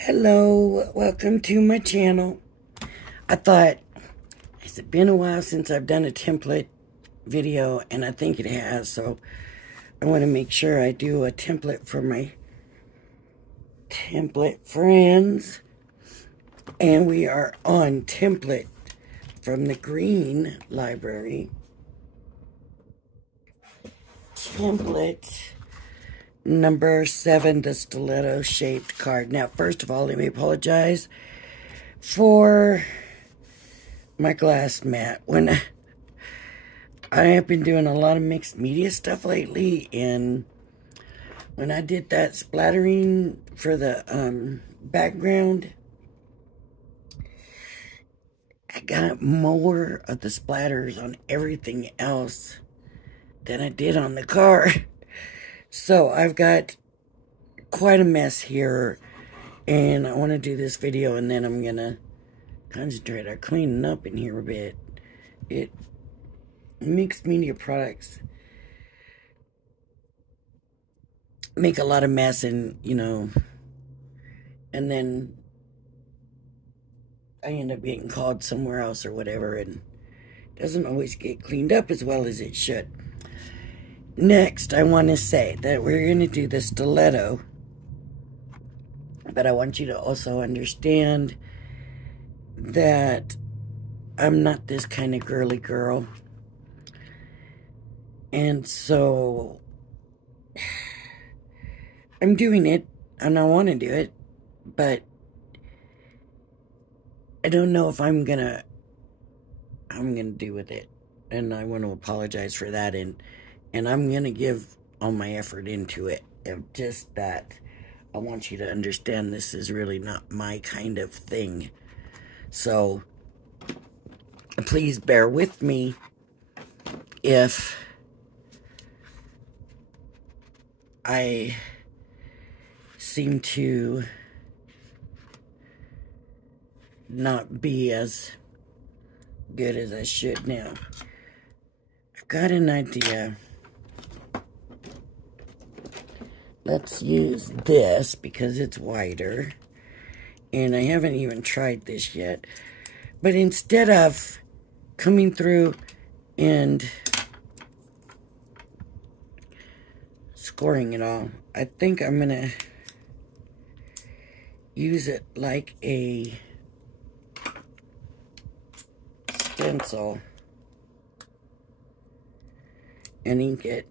Hello, welcome to my channel. I thought, has it been a while since I've done a template video? And I think it has, so I want to make sure I do a template for my template friends. And we are on template from the Green Library. Template number 7, the stiletto shaped card. Now, first of all, let me apologize for my glass mat. When I have been doing a lot of mixed media stuff lately, and when I did that splattering for the background, I got more of the splatters on everything else than I did on the car. So I've got quite a mess here, and I want to do this video, and then I'm going to concentrate on cleaning up in here a bit. Mixed media products make a lot of mess, and, you know, and then I end up getting called somewhere else or whatever, and it doesn't always get cleaned up as well as it should. Next, I want to say that we're going to do the stiletto, but I want you to also understand that I'm not this kind of girly girl. And so I'm doing it, and I want to do it, but I don't know if I'm gonna do with it. And I want to apologize for that, and I'm gonna give all my effort into it. Just that I want you to understand this is really not my kind of thing. So please bear with me if I seem to not be as good as I should. Now, I've got an idea. Let's use this because it's wider, and I haven't even tried this yet. But instead of coming through and scoring it all, I think I'm gonna use it like a stencil and ink it.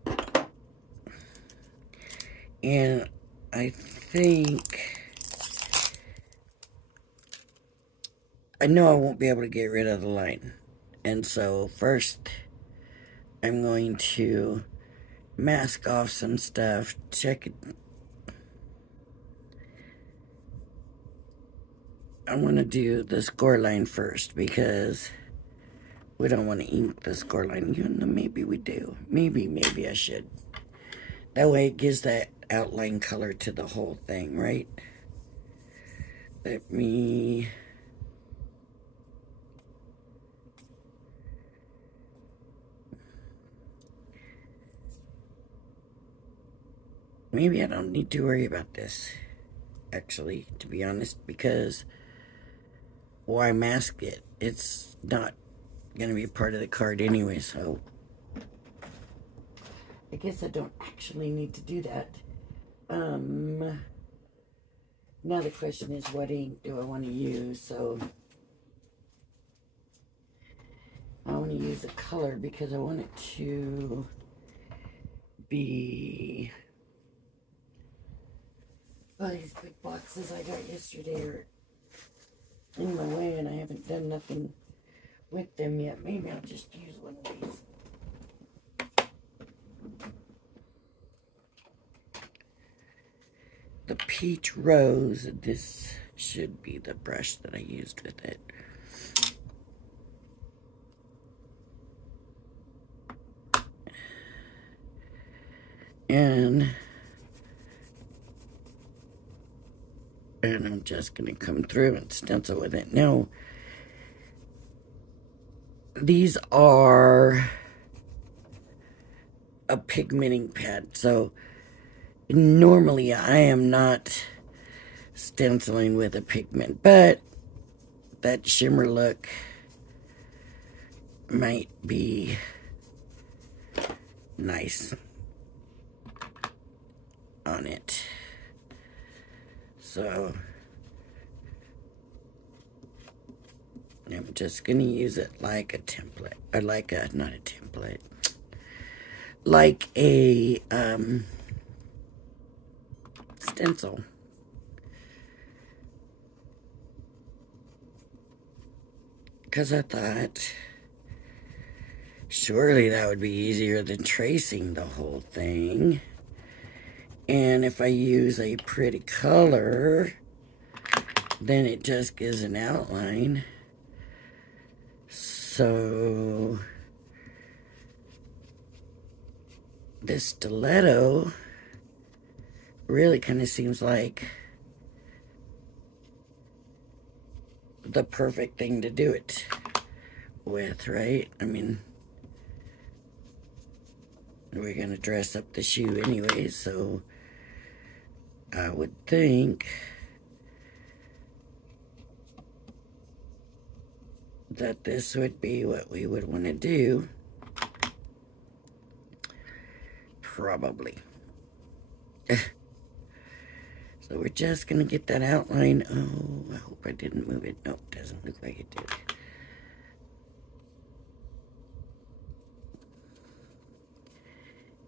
And I think, I know I won't be able to get rid of the line. And so first, I'm going to mask off some stuff, check it. I want to do the score line first because we don't want to ink the score line. You know, maybe we do. Maybe I should. That way it gives that outline color to the whole thing, right? Let me... Maybe I don't need to worry about this, actually, to be honest, because why mask it? It's not going to be part of the card anyway, so I guess I don't actually need to do that. Now the question is, what ink do I want to use? So I want to use a color because I want it to be... Oh, these big boxes I got yesterday are in my way, and I haven't done nothing with them yet. Maybe I'll just use one of these. The peach rose. This should be the brush that I used with it. And I'm just going to come through and stencil with it. Now, these are a pigmenting pad, so normally I am not stenciling with a pigment, but that shimmer look might be nice on it. So I'm just going to use it like a template, or like a, not a template, like a stencil. Because I thought, surely that would be easier than tracing the whole thing. And if I use a pretty color, then it just gives an outline. So this stiletto really kind of seems like the perfect thing to do it with, right? I mean, we're going to dress up the shoe anyway, so I would think that this would be what we would want to do. Probably. So we're just going to get that outline. Oh, I hope I didn't move it. Nope, doesn't look like it did.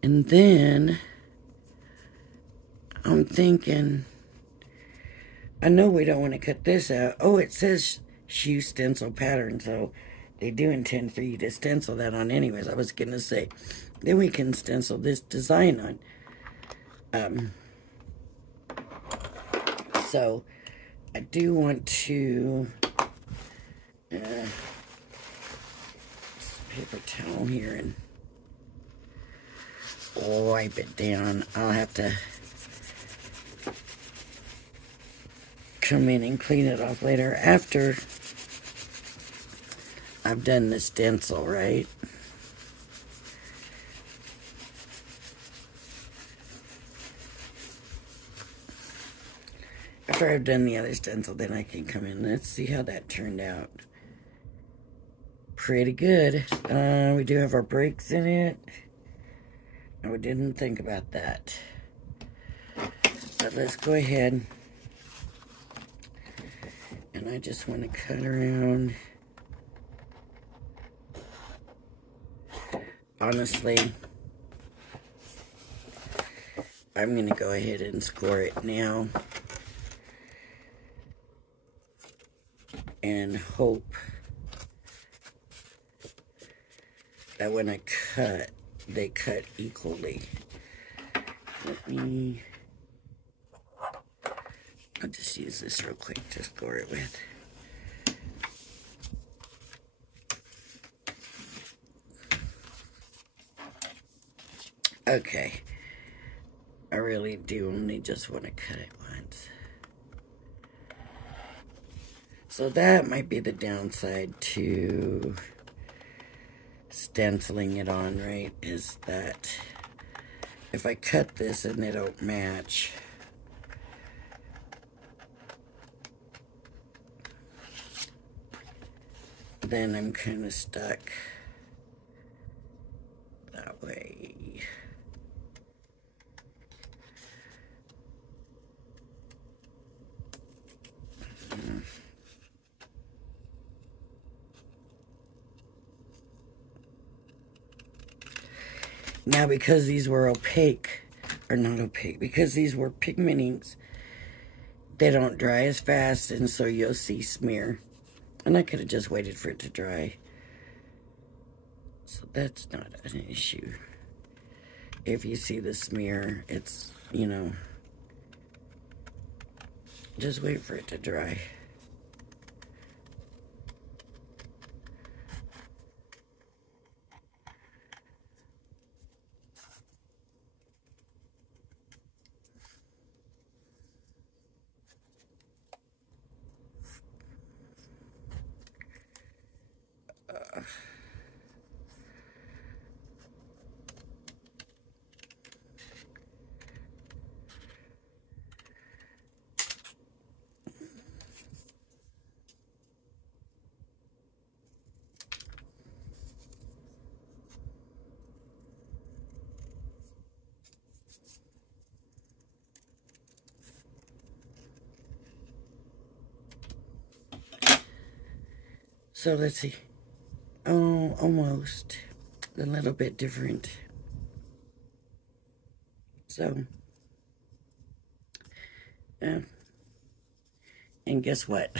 And then I'm thinking, I know we don't want to cut this out. Oh, it says shoe stencil pattern, so they do intend for you to stencil that on anyways. I was going to say, then we can stencil this design on. So I do want to paper towel here and wipe it down. I'll have to come in and clean it off later after I've done the stencil, right? After I've done the other stencil, then I can come in. Let's see how that turned out. Pretty good. We do have our breaks in it. And we didn't think about that. But let's go ahead. And I just want to cut around. Honestly, I'm going to go ahead and score it now. And hope that when I cut, they cut equally. I'll just use this real quick to score it with. Okay. I really do only just want to cut it once. So that might be the downside to stenciling it on, right? Is that if I cut this and they don't match, then I'm kind of stuck that way. Now, because these were opaque, or not opaque, because these were pigmentings, they don't dry as fast, and so you'll see smear. And I could have just waited for it to dry. So that's not an issue. If you see the smear, it's, you know, just wait for it to dry. So let's see. Oh, almost. A little bit different. So, and guess what?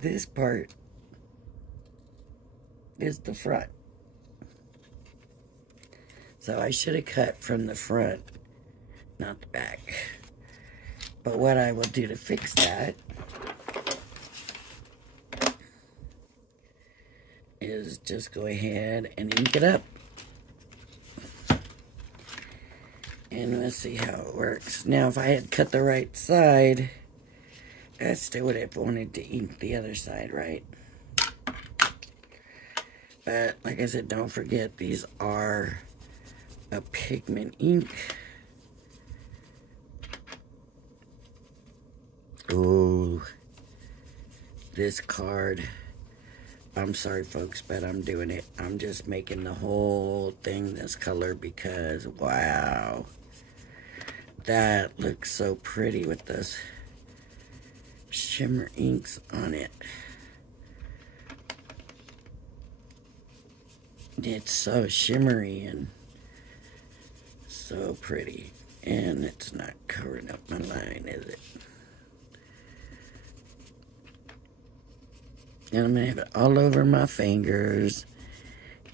This part is the front. So I should have cut from the front, not the back. But what I will do to fix that is just go ahead and ink it up. And let's see how it works. Now, if I had cut the right side, I still would have wanted to ink the other side, right? But, like I said, don't forget, these are a pigment ink. Oh, this card. I'm sorry, folks, but I'm doing it. I'm just making the whole thing this color because, wow. That looks so pretty with those shimmer inks on it. It's so shimmery and so pretty. And it's not covering up my line, is it? And I'm going to have it all over my fingers.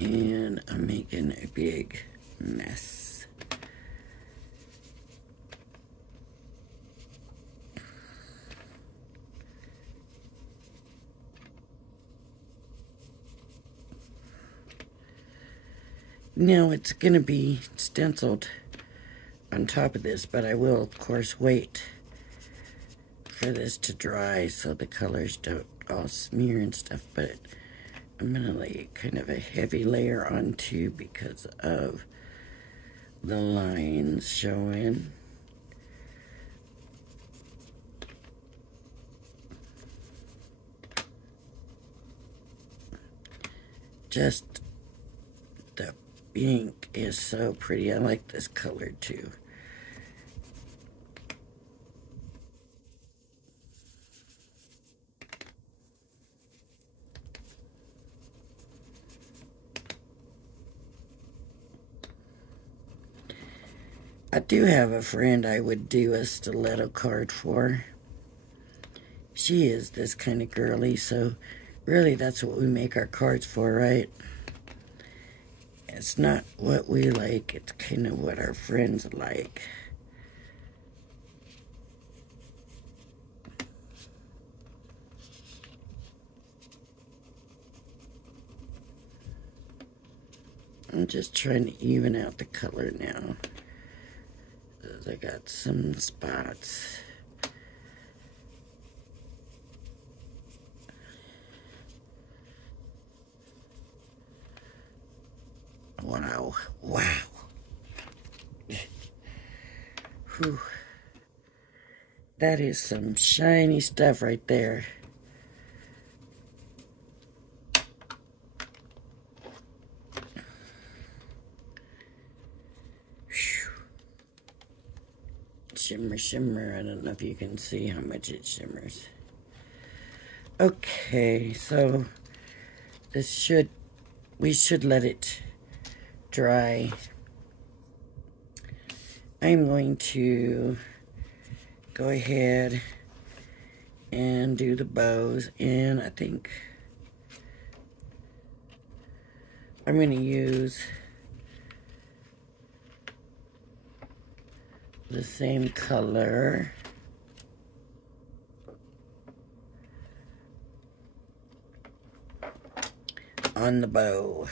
And I'm making a big mess. Now it's going to be stenciled on top of this, but I will, of course, wait for this to dry so the colors don't all smear and stuff. But I'm going to lay kind of a heavy layer on too because of the lines showing. Just the ink is so pretty. I like this color too. I do have a friend I would do a stiletto card for. She is this kind of girly, so really that's what we make our cards for, right? It's not what we like, it's kind of what our friends like. I'm just trying to even out the color now. I got some spots. Wow, wow. Whew. That is some shiny stuff right there. Shimmer, shimmer. I don't know if you can see how much it shimmers. Okay, so we should let it dry. I'm going to go ahead and do the bows, and I think I'm going to use the same color on the bow.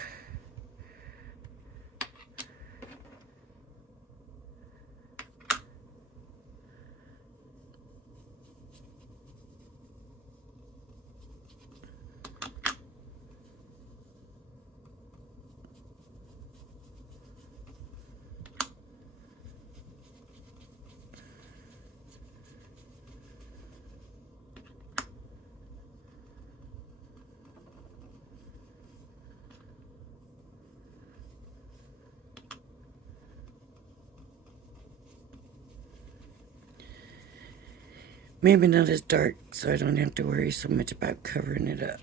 Maybe not as dark, so I don't have to worry so much about covering it up.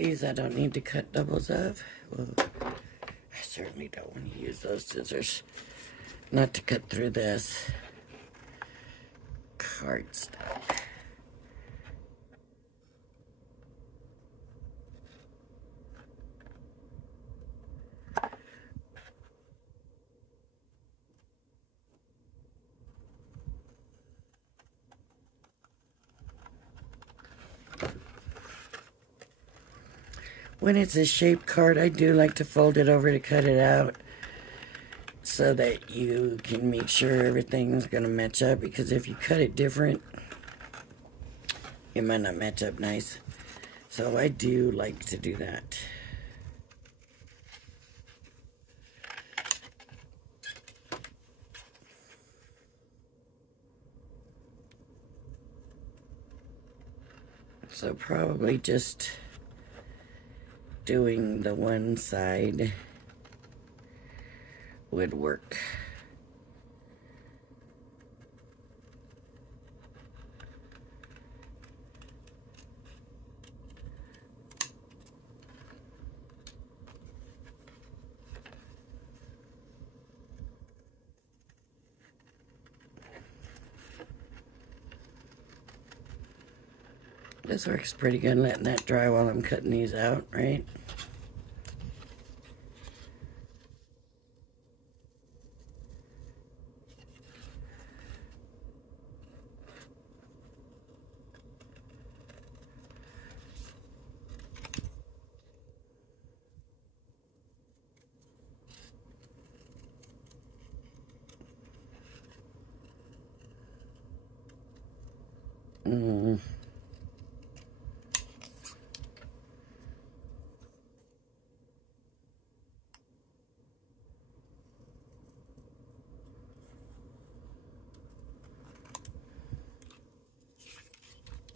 These I don't need to cut doubles of. Well, I certainly don't want to use those scissors. Not to cut through this cardstock. When it's a shaped card, I do like to fold it over to cut it out so that you can make sure everything's going to match up, because if you cut it different, it might not match up nice. So I do like to do that. So probably just doing the one side would work. This works pretty good, letting that dry while I'm cutting these out, right?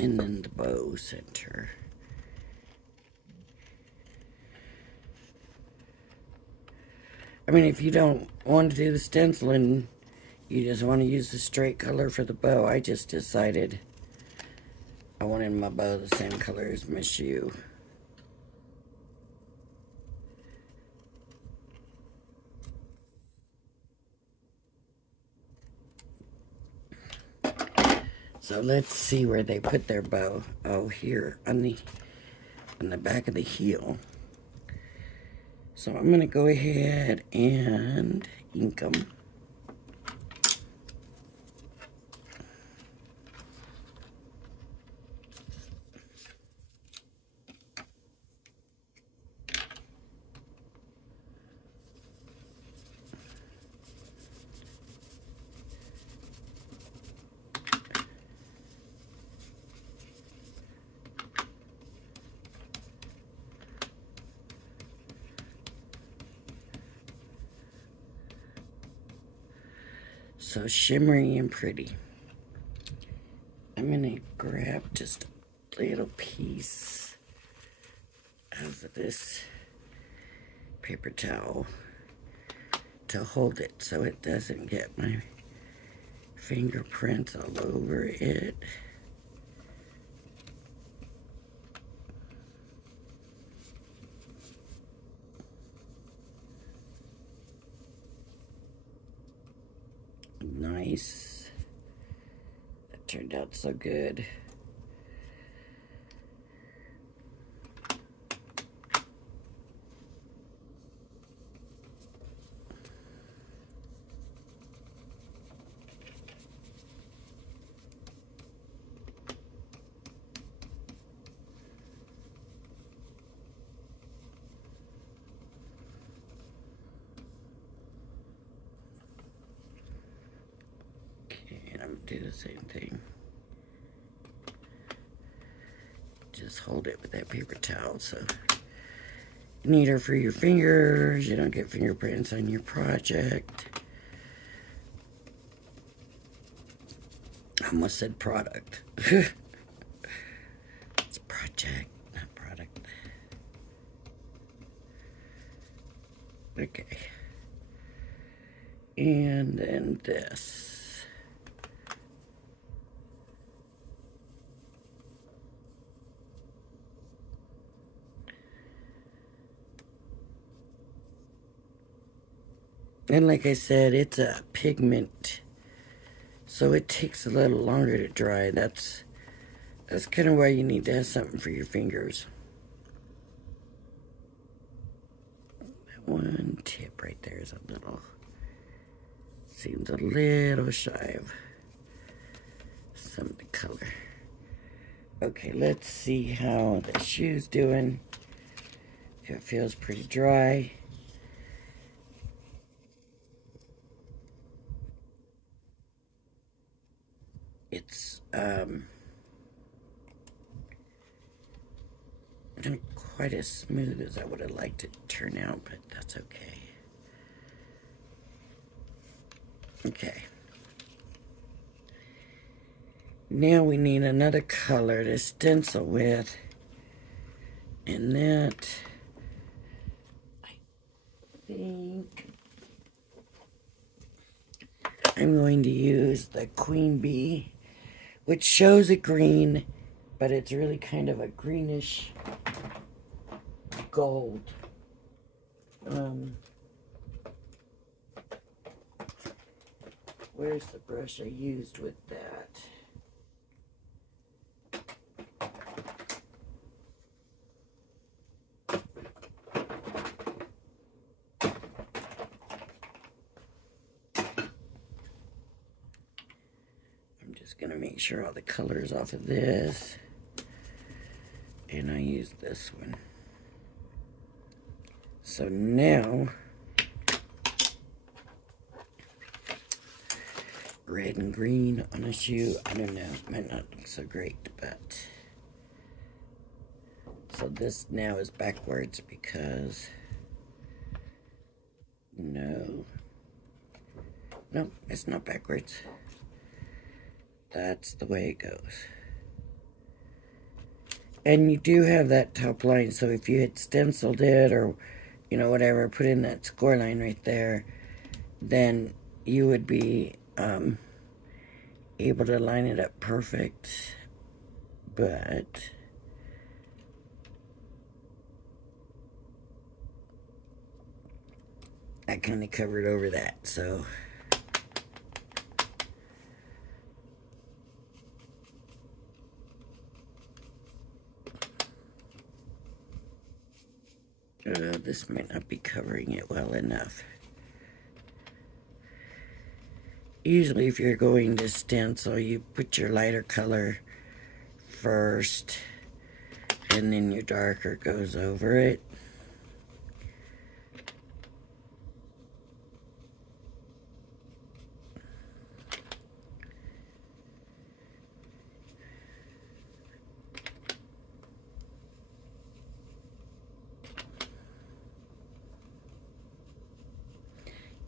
And then the bow center. I mean, if you don't want to do the stenciling, you just want to use the straight color for the bow. I just decided I wanted my bow the same color as my shoe. So let's see where they put their bow. Oh, here on the back of the heel. So I'm gonna go ahead and ink them. So shimmery and pretty. I'm gonna grab just a little piece of this paper towel to hold it so it doesn't get my fingerprints all over it. Nice. That turned out so good. Do the same thing. Just hold it with that paper towel so neater for your fingers. You don't get fingerprints on your project. I almost said product. It's project, not product. Okay. And then this. And like I said, it's a pigment, so it takes a little longer to dry. That's kind of why you need to have something for your fingers. That one tip right there is a little, seems a little shy of some of the color. Okay, let's see how the shoe's doing. It feels pretty dry. It's not quite as smooth as I would have liked it to turn out, but that's okay. Okay. Now we need another color to stencil with, and that, I think I'm going to use the Queen Bee, which shows a green, but it's really kind of a greenish gold. Where's the brush I used with that? I'm just going to make sure all the color's off of this. And I use this one. So now, red and green on a shoe, I don't know, it might not look so great, but, so this now is backwards because, no, it's not backwards. That's the way it goes. And you do have that top line, so if you had stenciled it or, you know, whatever, put in that score line right there, then you would be able to line it up perfect. But I kind of covered over that, so this might not be covering it well enough. Usually if you're going to stencil, you put your lighter color first, and then your darker goes over it.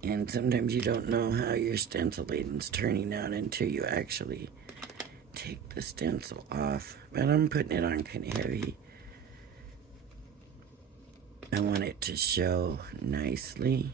And sometimes you don't know how your stencilating's turning out until you actually take the stencil off. But I'm putting it on kind of heavy. I want it to show nicely.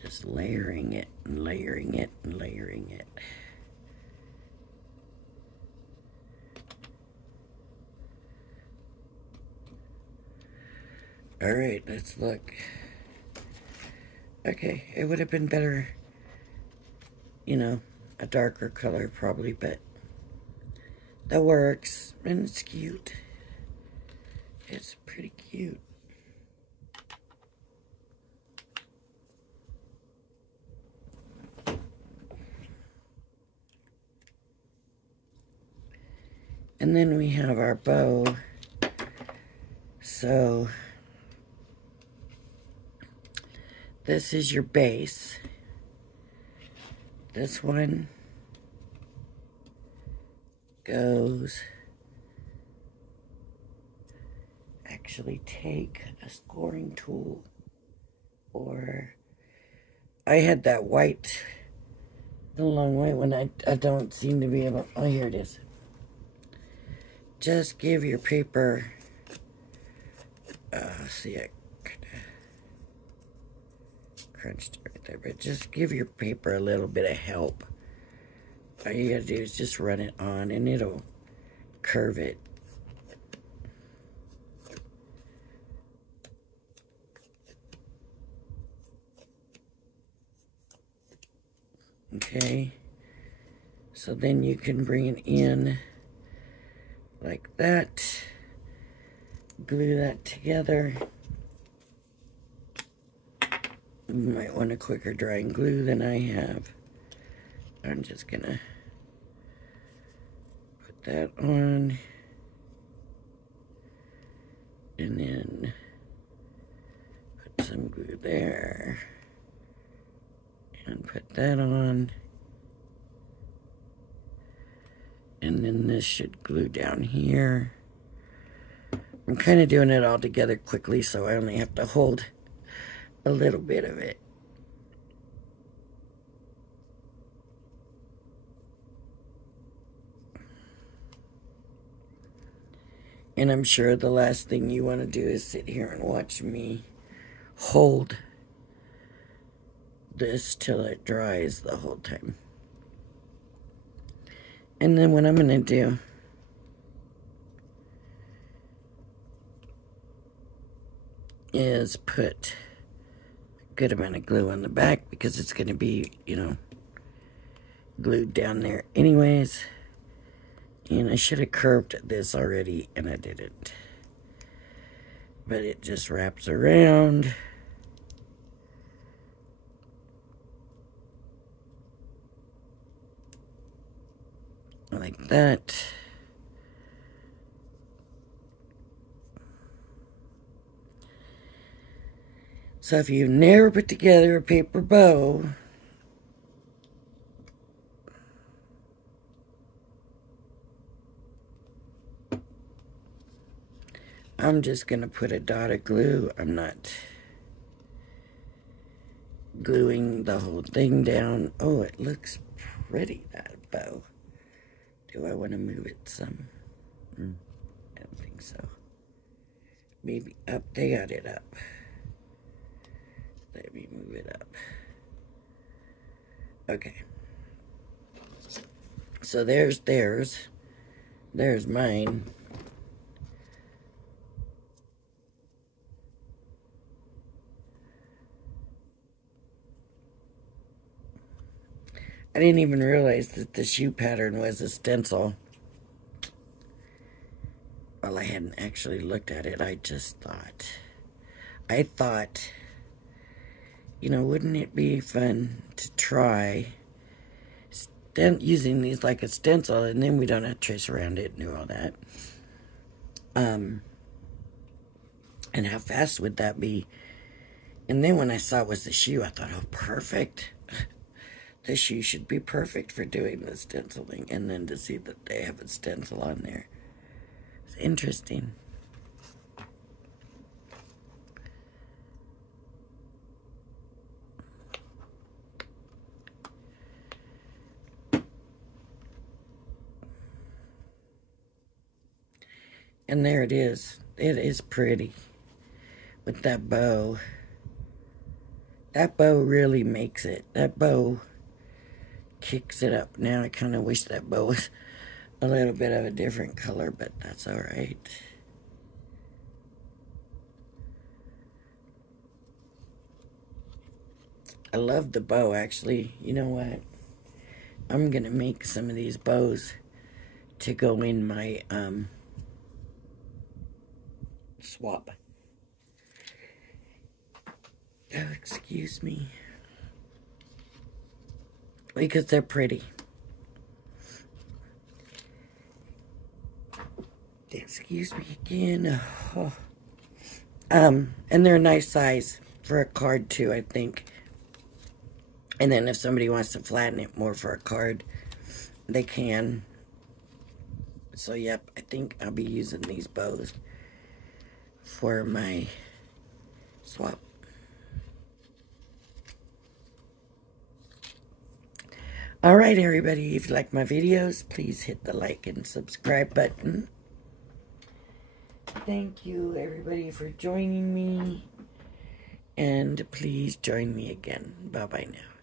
Just layering it and layering it and layering it. All right, let's look. Okay, it would have been better, you know, a darker color probably, but that works, and it's cute. It's pretty cute. And then we have our bow. So this is your base. This one goes, actually take a scoring tool, or I had that white the long way when I don't seem to be able... Oh, here it is. Just give your paper... see, I kind of crunched it right there, but just give your paper a little bit of help. All you gotta do is just run it on and it'll curve it. Okay, so then you can bring it in like that, glue that together. You might want a quicker drying glue than I have. I'm just gonna put that on, and then put some glue there. And put that on. And then this should glue down here. I'm kind of doing it all together quickly, so I only have to hold a little bit of it. And I'm sure the last thing you want to do is sit here and watch me hold this till it dries the whole time. And then what I'm going to do is put a good amount of glue on the back because it's going to be, you know, glued down there anyways. And I should have curved this already and I didn't. But it just wraps around. Like that. So if you've never put together a paper bow, I'm just going to put a dot of glue. I'm not gluing the whole thing down. Oh, it looks pretty, that bow. Do I want to move it some? I don't think so. Maybe up. They got it up. Let me move it up. Okay. So there's theirs. There's mine. I didn't even realize that the shoe pattern was a stencil. Well, I hadn't actually looked at it. I just thought. I thought, you know, wouldn't it be fun to try using these like a stencil, and then we don't have to trace around it and do all that. And how fast would that be? And then when I saw it was the shoe, I thought, oh, perfect. The shoe should be perfect for doing the stenciling. And then to see that they have a stencil on there. It's interesting. And there it is. It is pretty. With that bow. That bow really makes it. That bow kicks it up. Now I kind of wish that bow was a little bit of a different color, but that's alright. I love the bow, actually. You know what? I'm going to make some of these bows to go in my swap. Oh, excuse me. Because they're pretty. Excuse me again. Oh. And they're a nice size for a card too, I think. And then if somebody wants to flatten it more for a card, they can. So, yep, I think I'll be using these bows for my swap. Alright, everybody, if you like my videos, please hit the like and subscribe button. Thank you, everybody, for joining me. And please join me again. Bye-bye now.